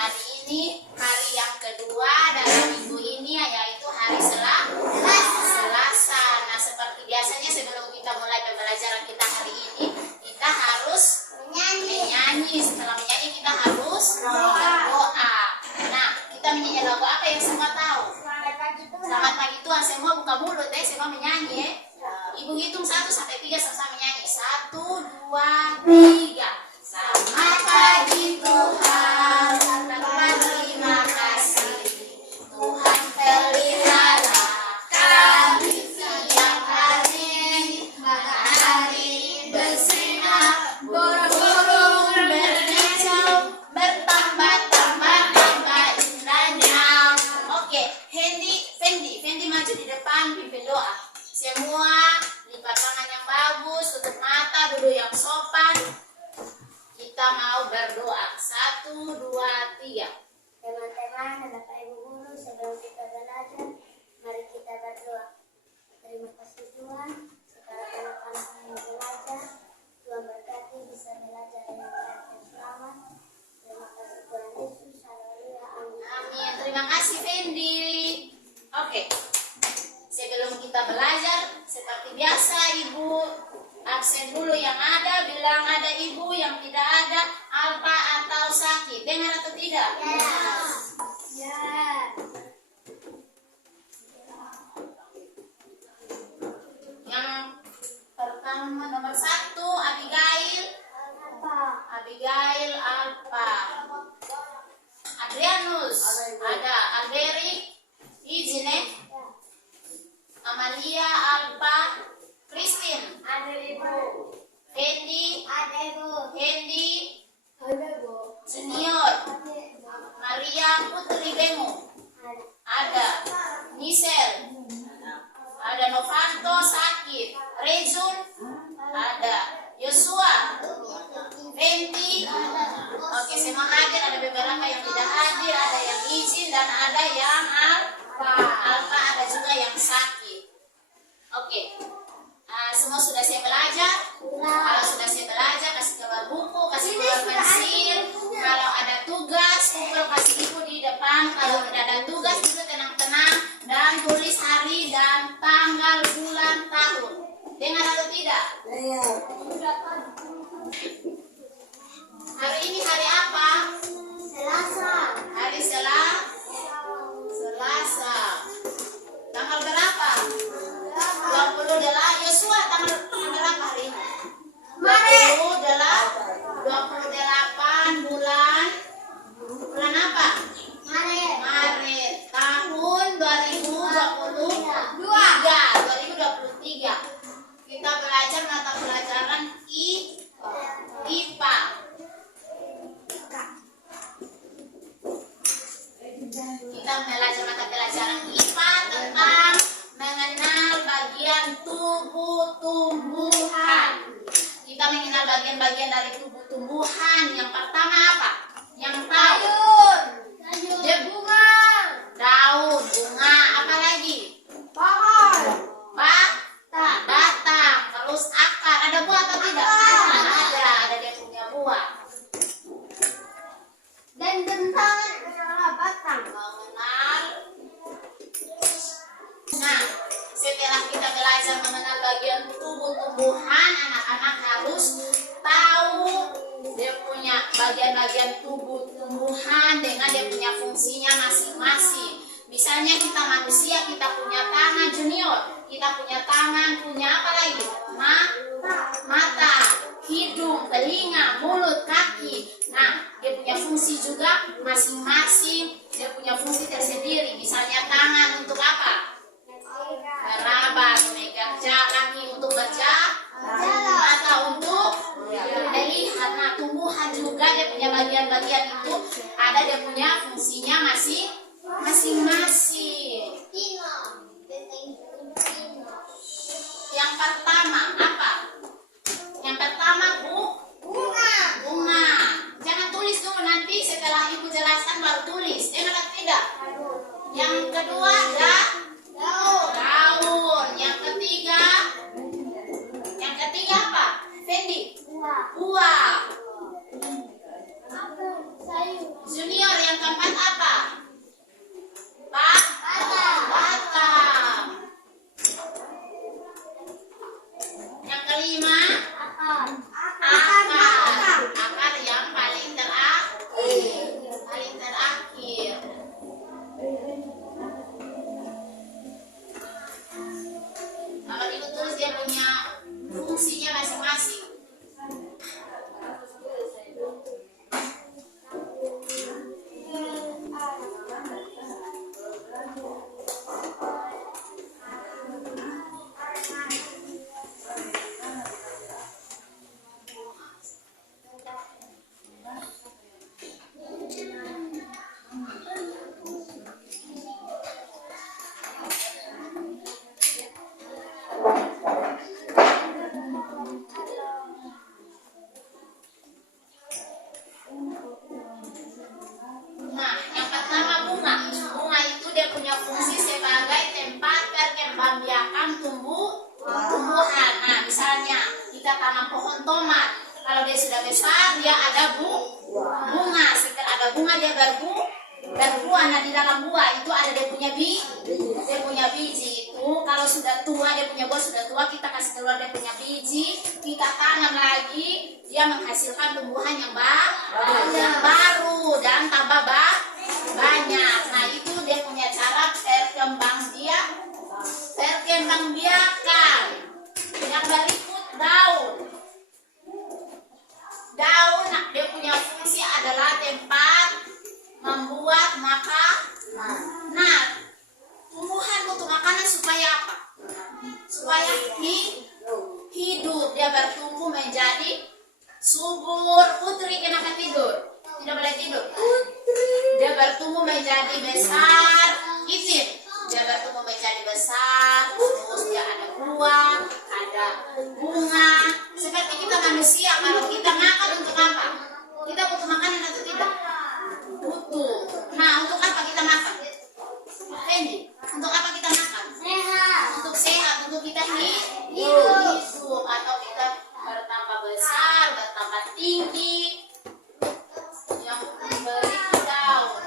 hari ini hari yang kedua dalam minggu ini, yaitu hari Selasa. Nah, seperti biasanya sebelum kita mulai pembelajaran kita hari ini, kita harus menyanyi. Setelah menyanyi kita harus berdoa. Nah, kita menyanyi lagu apa yang semua tahu? Selamat pagi Tuhan. Semua buka mulut semua menyanyi Ibu hitung 1 sampai 3 sama-sama menyanyi. 1, 2, 3. Selamat pagi Tuhan, terima kasih Tuhan pelihara kami siang hari, matahari bersinar, burung-burung berkicau, bertambah-tambah indahnya. Oke, Fendi maju di depan, pimpin doa. Semua lipat tangan yang bagus, tutup mata, duduk yang sopan. Kita mau berdoa. 1, 2, 3. Teman-teman dan Bapak Ibu guru, sebelum kita belajar, mari kita berdoa. Terima kasih Tuhan, sekarang anak-anak yang belajar, Tuhan berkati bisa belajar dengan baik dan selamat. Terima kasih Tuhan Yesus, haleluya, amin. Amin. Terima kasih Fendi. Oke. Sebelum kita belajar, seperti biasa Ibu absen dulu, yang ada bilang ada, Ibu yang tidak ada alpa atau sakit. Dengar atau tidak? Ya. Yang pertama nomor 1 Abigail alpa. Adrianus ada. Alberi izin Amalia alpa. Christine Ada Ibu. Fendi Ada Ibu. Hendi Ada Ibu. Junior Ada Ibu. Maria Putri Bemo ada. Nisel ada. Novanto sakit. Rejun ada. Yosua Fendi. Oke, semua hadir. Ada beberapa yang tidak hadir, ada yang izin dan ada yang alfa, ada juga yang sakit. Oke. Semua sudah siap belajar? Kalau sudah siap belajar, kasih keluar buku, kasih keluar pensil. Kalau ada tugas, kumpul kasih Ibu di depan. Kalau tidak ada tugas, juga tenang-tenang dan tulis hari dan tanggal, bulan, tahun. Dengar atau tidak? Hari ini hari apa? Selasa. Hari Selasa. Tanggal berapa? 28. Yosua tanggal berapa hari ini? 28 bulan apa? Maret tahun 2023. Kita belajar mata pelajaran IPA. Kita belajar mata pelajaran IPA tentang mengenal bagian tumbuhan. Kita mengenal bagian-bagian dari tumbuhan. Yang pertama apa? Yang tahu? Dia bunga. Daun, bunga, apa lagi? Pohon. Batang, terus akar. Ada buah atau tidak? Ada dia punya buah. Dan bentangan adalah batang. Mengenal. Nah, setelah kita belajar mengenal bagian tumbuhan, anak-anak harus tahu dia punya bagian-bagian tumbuhan dengan dia punya fungsinya masing-masing. Misalnya kita manusia, kita punya tangan. Junior, kita punya tangan, punya apa lagi? Mata, hidung, telinga, mulut, kaki. Nah, dia punya fungsi juga masing-masing. Dia punya fungsi tersendiri. Misalnya tangan untuk apa? Meraba, memegang kaki untuk berjalan, mata untuk melihat. Nah, tumbuhan juga dia punya bagian-bagian itu, ada dia punya fungsinya masing-masing. Yang pertama apa? Yang pertama bunga. Jangan tulis dulu, nanti setelah Ibu jelaskan baru tulis. Dengar atau tidak? Yang kedua daun. Yang ketiga apa? Fendi? Buah. Junior, yang keempat apa? Batang. Yang kelima, akar. Akar yang paling terakhir. Kalau ibu tulis dia punya fungsinya masing-masing. Nah, yang pertama bunga. Bunga itu dia punya fungsi sebagai tempat perkembangbiakan tumbuhan. Nah, misalnya kita tanam pohon tomat. Kalau dia sudah besar, dia ada bunga. Setelah ada bunga, dia berbuah. Nah, di dalam buah itu ada dia punya biji. Itu kalau sudah tua, dia punya buah sudah tua, kita kasih keluar dia punya biji, kita tanam lagi, dia menghasilkan tumbuhan yang baru dan tambah banyak. Nah, itu dia punya cara perkembangbiakan. Yang berikut daun. Daun, dia punya fungsi adalah tempat membuat makanan. Nah, tumbuhan butuh makanan supaya apa? Supaya hidup. Dia bertumbuh menjadi subur. Putri, kenapa tidur? Tidak boleh tidur. Dia bertumbuh menjadi besar. Izin. Dia bertumbuh menjadi besar. Terus dia ada buah, ada bunga. Seperti kita manusia, kalau kita makan untuk apa? Kita butuh makanan atau tidak? Butuh. Nah, untuk apa kita makan? Fendi, untuk apa kita makan? Sehat. Untuk sehat, untuk kita hidup, atau kita bertambah besar, bertambah tinggi. Yang berikut daun.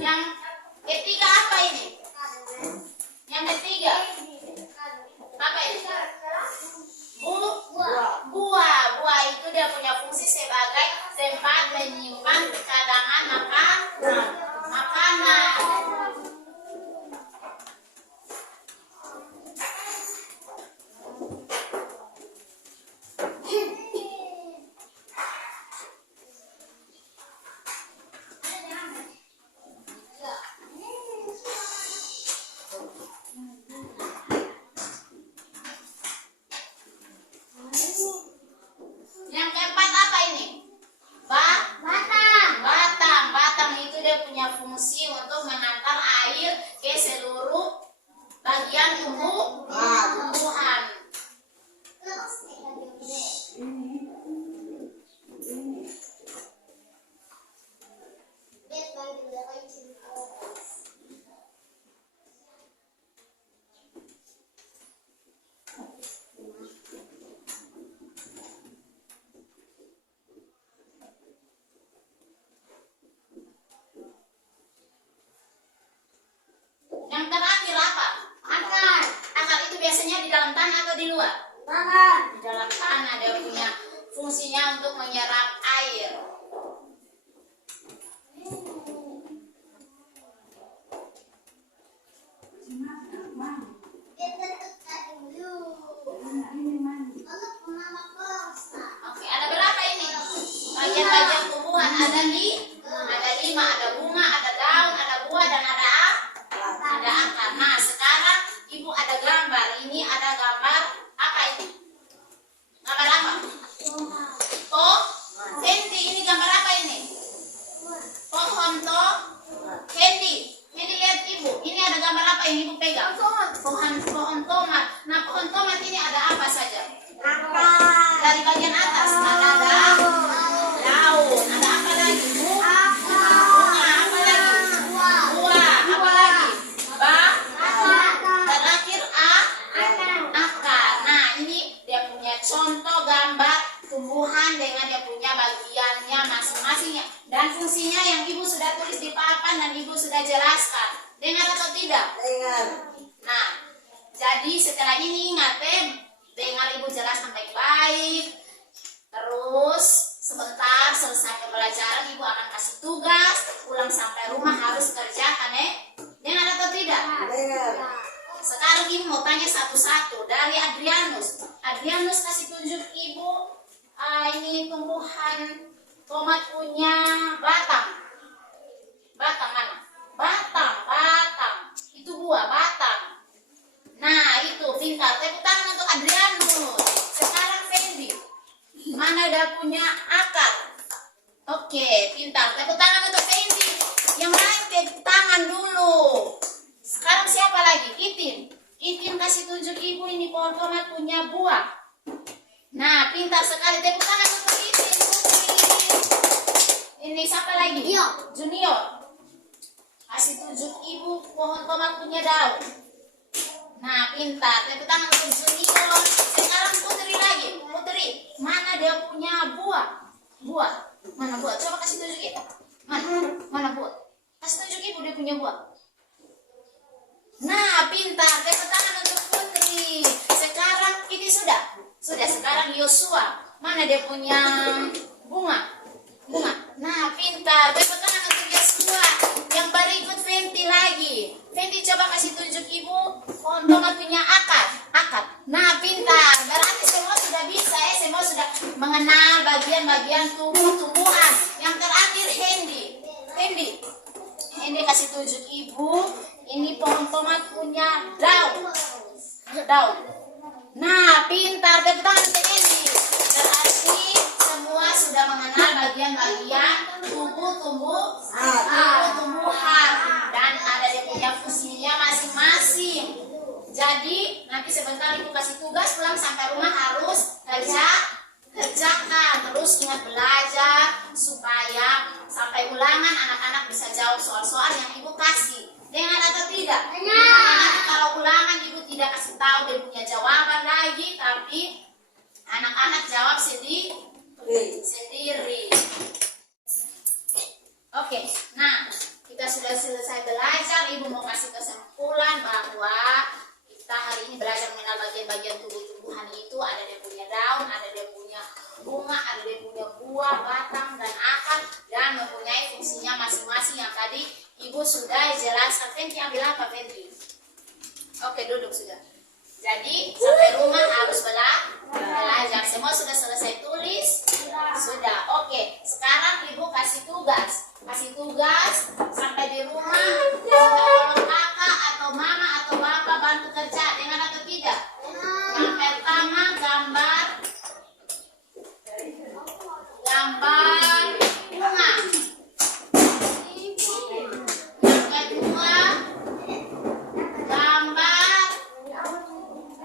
Yang ketiga apa ini? Yang ketiga apa ini? Buah itu dia punya fungsi sebagai tempat menyimpan cadangan makanan. Yang keempat apa ini? Batang itu dia punya fungsi untuk mengantar air ke seluruh bagian tumbuhan. Yang terakhir apa? Akar. Akar itu biasanya di dalam tanah atau di luar? Tangan. Di dalam tanah. Dia punya fungsinya untuk menyerap air. Oke, ada berapa ini? Bagian-bagian tumbuhan ada 5, ada bunga, ada daun, ada buah, dan ada akar. Nah, sekarang ibu ada gambar. Ini ada gambar apa ini? Gambar apa? Oh, Hendy, ini gambar apa ini? Pohon tomat. Hendy lihat ibu. Ini ada gambar apa ini ibu pegang? Pohon tomat. Nah, pohon tomat ini ada apa? tumbuhan dengan dia punya bagiannya masing-masing dan fungsinya yang ibu sudah tulis di papan dan ibu sudah jelaskan. Dengar atau tidak? Dengar. Nah, jadi setelah ini ingat dengar ibu jelaskan baik-baik. Terus sebentar selesai pembelajaran ibu akan kasih tugas, pulang sampai rumah harus kerjakan Dengar atau tidak? Dengar. Sekarang ibu mau tanya satu-satu dari Adrianus. Adrianus kasih tunjuk ibu ini tumbuhan tomat punya batang. Batang mana? Batang. Itu buah batang. Nah, itu pintar. Tepuk tangan untuk Adrianus. Sekarang Fendi. Mana dia punya akar? Oke, pintar. Tepuk tangan untuk Fendi. Yang lain tepuk tangan dulu. Sekarang siapa lagi? Itin kasih tunjuk ibu ini pohon tomat punya buah. Nah, pintar sekali. Tepuk tangan untuk Itin, Putri. Ini siapa lagi? Junior. Kasih tunjuk ibu pohon tomat punya daun. Nah, pintar. Tepuk tangan untuk Junior. Sekarang Putri lagi. Putri, mana dia punya buah? Mana buah? Coba kasih tunjuk itu. Mana buah? Kasih tunjuk ibu dia punya buah. Nah, pintar. Tepuk tangan untuk Putri. Sekarang ini sudah. Sekarang Yosua. Mana dia punya bunga? Nah, pintar. Tepuk tangan untuk Yosua. Yang berikut Fenty lagi. Fenty coba kasih tunjuk ibu pohon tomat punya akar. Nah, pintar. Berarti semua sudah bisa semua sudah mengenal bagian-bagian tumbuhan. Yang terakhir Hendy kasih tunjuk ibu ini pohon tomat punya daun. Nah, pintar. Tepuk tangan untuk Hendy. Berarti semua sudah mengenal bagian-bagian tumbuhan dan ada dia punya fungsinya masing-masing. Jadi nanti sebentar ibu kasih tugas, pulang sampai rumah harus kerjakan. Terus ingat belajar supaya sampai ulangan anak-anak bisa jawab soal-soal yang ibu kasih. Dengar atau tidak? Nanti kalau ulangan ibu tidak kasih tahu dia punya jawaban lagi, tapi anak-anak jawab sendiri. Oke, nah kita sudah selesai belajar. Ibu mau kasih kesimpulan bahwa kita hari ini belajar mengenal bagian-bagian tumbuh-tumbuhan itu. Ada dia punya daun, ada dia punya bunga, ada dia punya buah, batang, dan akar, dan mempunyai fungsinya masing-masing yang tadi ibu sudah jelaskan. Fenty ambil apa, Fenty? Oke, duduk sudah. Jadi sampai rumah harus belajar. Semua sudah selesai tulis? Sudah. Oke, sekarang ibu kasih tugas sampai di rumah tolong kakak atau mama atau bapak bantu kerja. Dengar atau tidak? Yang pertama gambar bunga. Yang kedua gambar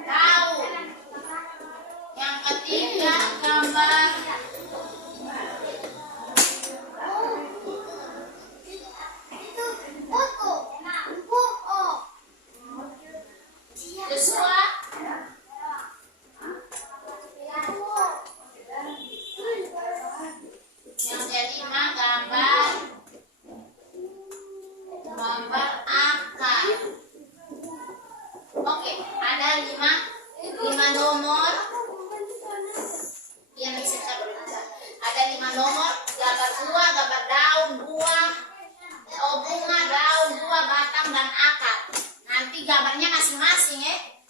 daun. Yang ketiga gambar Joshua. Yang kelima gambar akar. Oke, ada lima nomor. Yang bisa ada 5 nomor gambar buah, gambar daun, bunga, daun, buah, batang, dan akar. Nanti gambarnya masing-masing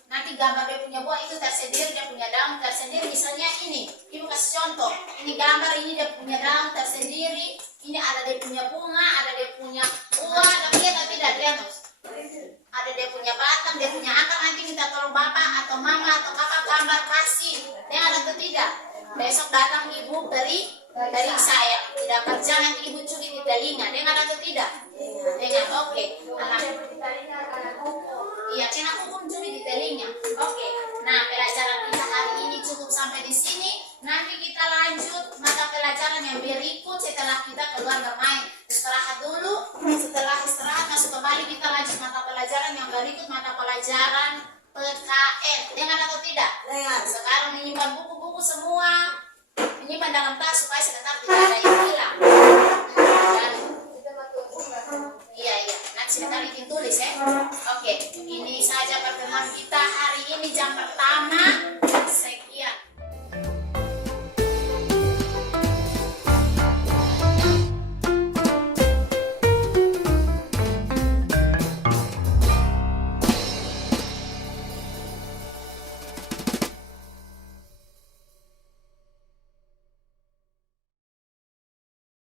Nanti gambar dia punya buah itu tersendiri, dia punya daun tersendiri. Misalnya ini, ibu kasih contoh. Ini gambar, ini dia punya daun tersendiri. Ini ada dia punya bunga, ada dia punya buah. Tapi tidak Adrianus. Ada dia punya batang, dia punya akar. Nanti minta tolong bapak atau mama atau kakak gambar kasih. Dengar atau tidak? Besok datang ibu periksa tidak kerja, nanti ibu cubit di telinga. Dengar atau tidak? Dengar. Oke. Iya, kena hukum cubit di telinga. Oke. Nah, pelajaran kita hari ini cukup sampai di sini. Nanti kita lanjut mata pelajaran yang berikut setelah kita keluar bermain. Istirahat dulu. Setelah istirahat masuk kembali kita lanjut mata pelajaran yang berikut, mata pelajaran PKN. Dengar atau tidak? Dengar. Sekarang menyimpan buku-buku semua. Menyimpan dalam tas supaya sebentar tidak ada yang hilang. Dan iya, nanti sebentar bikin tulis ya. Oke, ini saja pertemuan kita hari ini jam pertama.